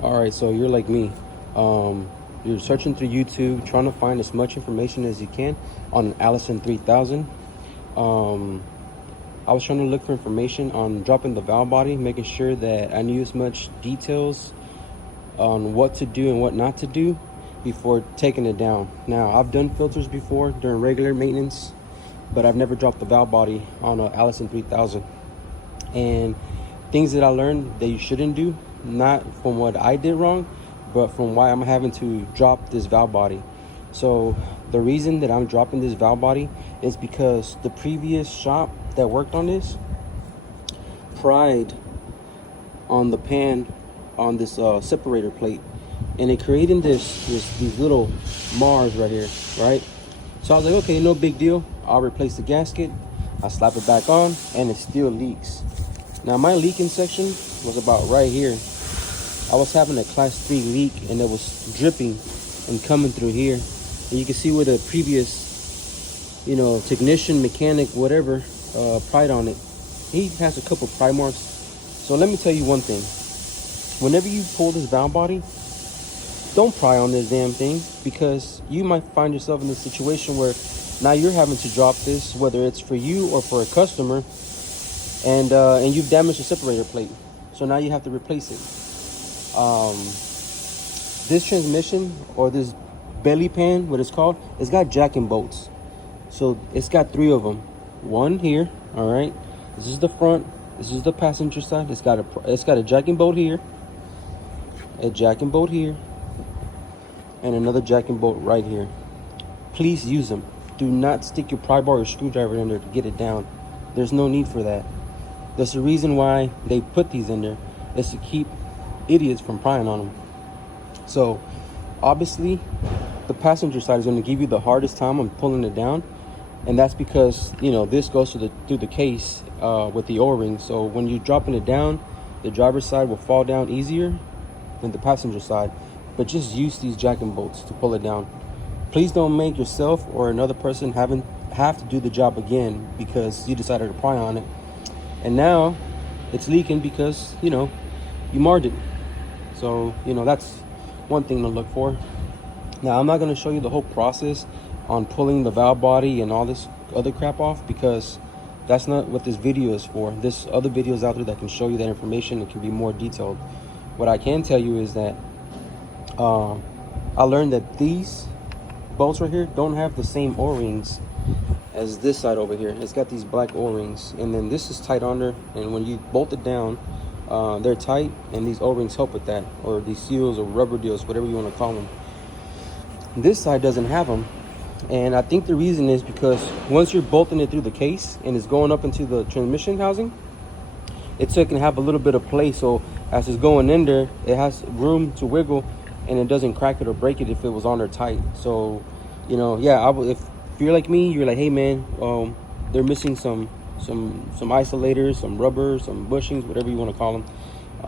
All right, so you're like me. You're searching through YouTube, trying to find as much information as you can on Allison 3000. I was trying to look for information on dropping the valve body, making sure that I knew as much details on what to do and what not to do before taking it down. Now, I've done filters before during regular maintenance, but I've never dropped the valve body on a Allison 3000. And things that I learned that you shouldn't do, not from what I did wrong, but from why I'm having to drop this valve body. So the reason that I'm dropping this valve body is because the previous shop that worked on this pried on the pan on this separator plate, and it created these little Mars right here, right? So I was like, okay, no big deal. I'll replace the gasket. I slap it back on, and it still leaks. Now my leaking section was about right here. I was having a class 3 leak, and it was dripping and coming through here. And you can see where the previous, technician, mechanic, whatever, pried on it. He has a couple pry marks. So let me tell you one thing. Whenever you pull this valve body, don't pry on this damn thing, because you might find yourself in a situation where now you're having to drop this, whether it's for you or for a customer, and you've damaged the separator plate. So now you have to replace it. This transmission, or this belly pan, what it's called, it's got jacking bolts. So it's got 3 of them. One here, all right. This is the front. This is the passenger side. It's got a jacking bolt here, a jacking bolt here, and another jacking bolt right here. Please use them. Do not stick your pry bar or screwdriver in there to get it down. There's no need for that. There's a reason why they put these in there, is to keep idiots from prying on them. So obviously the passenger side is going to give you the hardest time on pulling it down, and that's because this goes through the case with the O-ring. So when you're dropping it down, the driver's side will fall down easier than the passenger side. But just use these jacking bolts to pull it down. Please don't make yourself or another person have to do the job again because you decided to pry on it, and now it's leaking because you marred it. So that's one thing to look for. Now I'm not going to show you the whole process on pulling the valve body and all this other crap off, because that's not what this video is for. There's other videos out there that can show you that information. It can be more detailed. What I can tell you is that I learned that these bolts right here don't have the same O-rings as this side over here. It's got these black O-rings, and then this is tight on there, and when you bolt it down, they're tight, and these O-rings help with that, or these seals or rubber deals, whatever you want to call them. This side doesn't have them, and I think the reason is because once you're bolting it through the case and it's going up into the transmission housing, it's so it can have a little bit of play, so as it's going in there, it has room to wiggle, and it doesn't crack it or break it if it was on there tight. So if you're like me, you're like, hey man, they're missing some isolators, some rubber, some bushings, whatever you want to call them.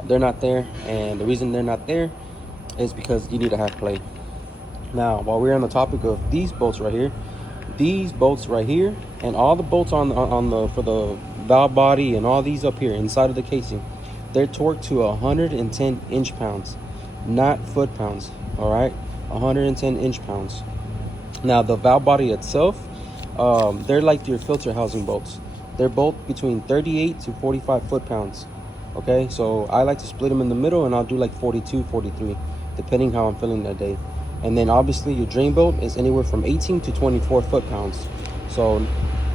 They're not there, and the reason they're not there is because you need to have play. Now, while we're on the topic of these bolts right here, and all the bolts for the valve body and all these up here inside of the casing, they're torqued to 110 inch-pounds, not foot-pounds. All right, 110 inch-pounds. Now the valve body itself, they're like your filter housing bolts. They're both between 38 to 45 foot-pounds. Okay, so I like to split them in the middle, and I'll do like 42, 43, depending how I'm feeling that day. And then obviously your drain bolt is anywhere from 18 to 24 foot-pounds. So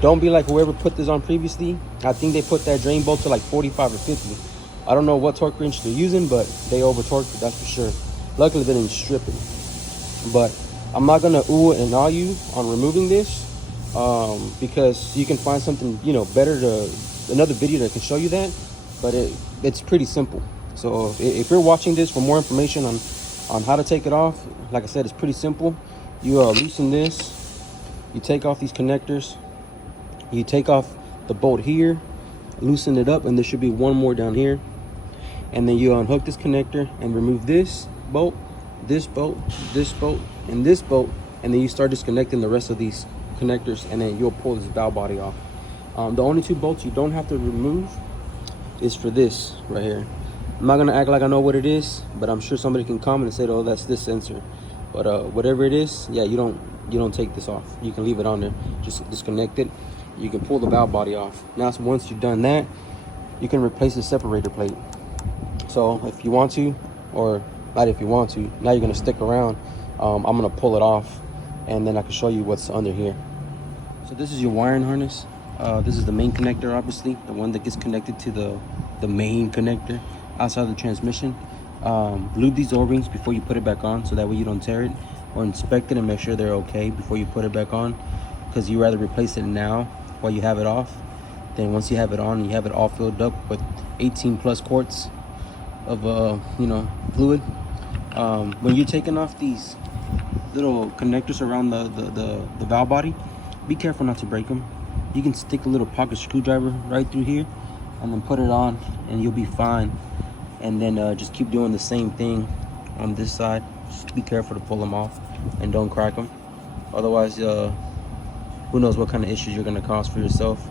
don't be like whoever put this on previously. I think they put that drain bolt to like 45 or 50. I don't know what torque wrench they're using, but they over torqued it, that's for sure. Luckily they didn't strip it. But I'm not gonna ooh and ah you on removing this, because you can find something better, another video that can show you that. But it's pretty simple. So if you're watching this for more information on how to take it off, like I said, it's pretty simple. You loosen this, you take off these connectors, you take off the bolt here, loosen it up, and there should be one more down here, and then you unhook this connector and remove this bolt, this bolt, this bolt, and this bolt, and then you start disconnecting the rest of these connectors, and then you'll pull this valve body off. The only 2 bolts you don't have to remove is for this right here. I'm not gonna act like I know what it is, but I'm sure somebody can comment and say, oh, that's this sensor. But whatever it is, yeah, you don't take this off. You can leave it on there, just disconnect it. You can pull the valve body off. Now, once you've done that, you can replace the separator plate. So if you want to, or not if you want to, now you're gonna stick around. I'm gonna pull it off, and then I can show you what's under here. So this is your wiring harness. This is the main connector, obviously, the one that gets connected to the main connector outside the transmission. Lube these O-rings before you put it back on, so that way you don't tear it, or inspect it and make sure they're okay before you put it back on, because you rather replace it now while you have it off than once you have it on and you have it all filled up with 18 plus quarts of fluid. When you're taking off these little connectors around the valve body, be careful not to break them. You can stick a little pocket screwdriver right through here and then put it on, and you'll be fine. And then just keep doing the same thing on this side. Just be careful to pull them off and don't crack them. Otherwise, who knows what kind of issues you're going to cause for yourself,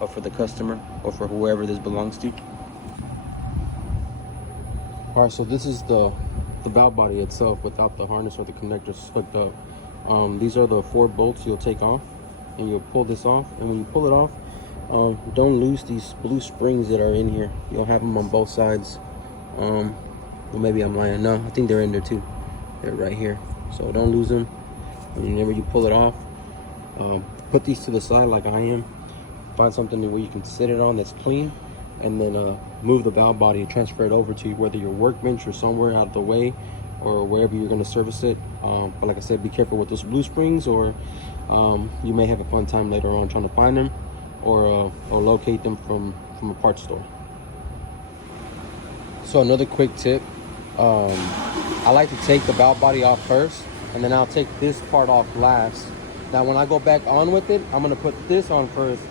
or for the customer, or for whoever this belongs to. All right, so this is the valve body itself without the harness or the connectors hooked up. These are the 4 bolts you'll take off, and you'll pull this off. And when you pull it off, don't lose these blue springs that are in here. You'll have them on both sides. Well, maybe I'm lying. No, I think they're in there too. They're right here, so don't lose them. And whenever you pull it off, put these to the side like I am. Find something where you can sit it on that's clean, and then move the valve body and transfer it over to whether your workbench or somewhere out of the way, or wherever you're going to service it. But like I said, be careful with those blue springs, or you may have a fun time later on trying to find them, or locate them from a parts store. So another quick tip, I like to take the valve body off first, and then I'll take this part off last. Now when I go back on with it, I'm going to put this on first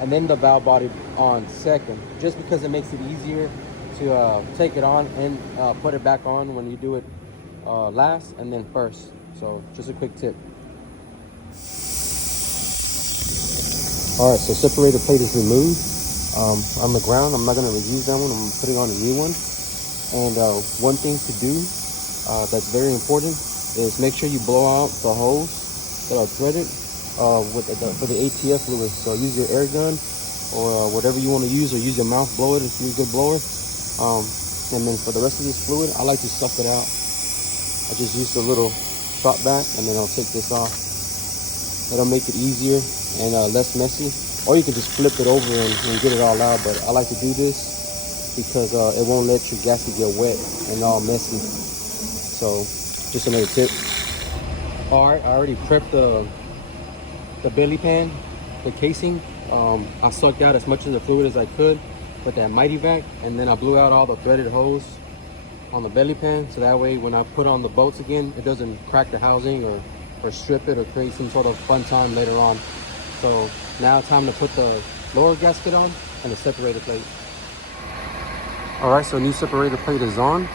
and then the valve body on second, just because it makes it easier to take it on and put it back on when you do it last and then first. So just a quick tip. All right, so separator plate is removed on the ground. I'm not going to reuse that one. I'm putting on a new one. And one thing to do that's very important is make sure you blow out the hose that are threaded for the ATF fluid. So use your air gun or whatever you want to use, or use your mouth, blow it if you're a good blower. And then for the rest of this fluid, I like to suck it out. I just use a little shot back, and then I'll take this off. It'll make it easier and less messy. Or you can just flip it over and get it all out. But I like to do this because it won't let your gasket get wet and all messy. So just another tip. All right, I already prepped the belly pan, the casing. I sucked out as much of the fluid as I could with that Mighty Vac, and then I blew out all the threaded hose on the belly pan, so that way when I put on the bolts again, it doesn't crack the housing or strip it or create some sort of fun time later on. So now time to put the lower gasket on and the separator plate. All right, so new separator plate is on.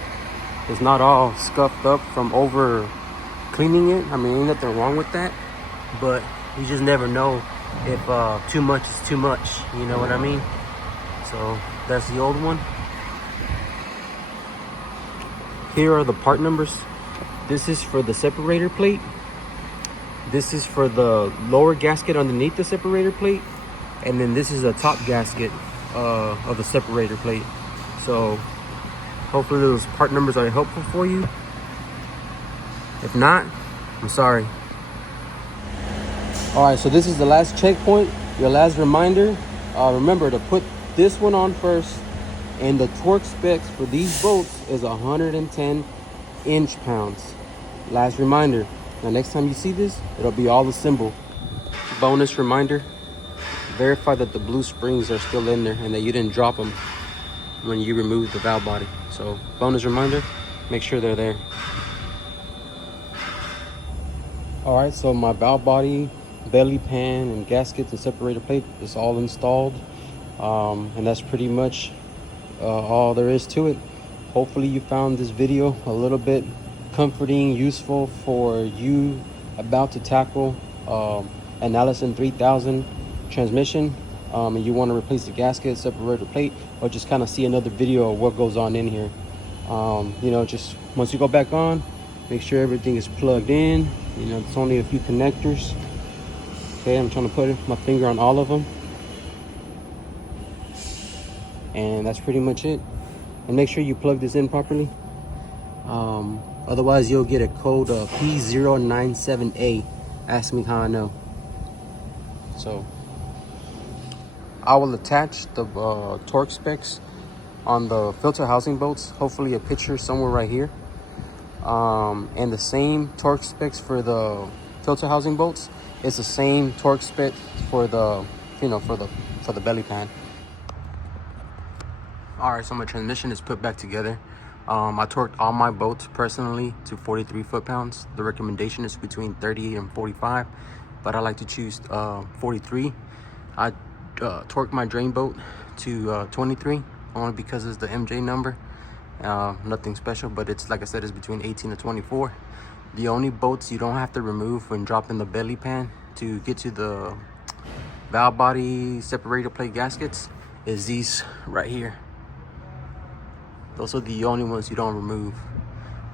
It's not all scuffed up from over cleaning it. I mean, ain't nothing wrong with that, but you just never know if too much is too much, you know what I mean? So that's the old one. Here are the part numbers. This is for the separator plate. This is for the lower gasket underneath the separator plate, and then this is a top gasket of the separator plate. So hopefully those part numbers are helpful for you. If not, I'm sorry. All right, so this is the last checkpoint, your last reminder. Remember to put this one on first, and the torque specs for these bolts is 110 inch-pounds. Last reminder. Now next time you see this, it'll be all the symbol. Bonus reminder, verify that the blue springs are still in there and that you didn't drop them when you removed the valve body. So bonus reminder, make sure they're there. All right, so my valve body, belly pan, and gaskets and separator plate is all installed. And that's pretty much all there is to it. Hopefully you found this video a little bit comforting, useful for you about to tackle an Allison 3000 transmission. and you want to replace the gasket, separator plate, or just kind of see another video of what goes on in here, you know, just once you go back on, make sure everything is plugged in. You know, it's only a few connectors. Okay, I'm trying to put my finger on all of them, and that's pretty much it. And make sure you plug this in properly, otherwise you'll get a code of P097A. Ask me how I know. So I will attach the torque specs on the filter housing bolts, hopefully a picture somewhere right here, and the same torque specs for the filter housing bolts. It's the same torque spec for the, you know, for the belly pan. All right, so my transmission is put back together. I torqued all my bolts personally to 43 foot-pounds. The recommendation is between 30 and 45, but I like to choose 43. I torqued my drain bolt to 23, only because it's the MJ number. Nothing special, but it's, like I said, it's between 18 to 24. The only bolts you don't have to remove when dropping the belly pan to get to the valve body separator plate gaskets is these right here. Those are the only ones you don't remove.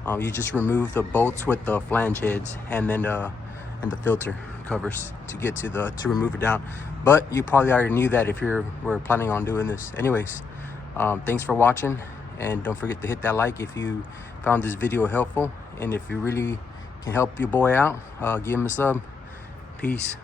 You just remove the bolts with the flange heads and then and the filter covers to get to remove it down. But you probably already knew that if you were planning on doing this. Anyways, thanks for watching, and don't forget to hit that like if you found this video helpful, and if you really can help your boy out, give him a sub. Peace.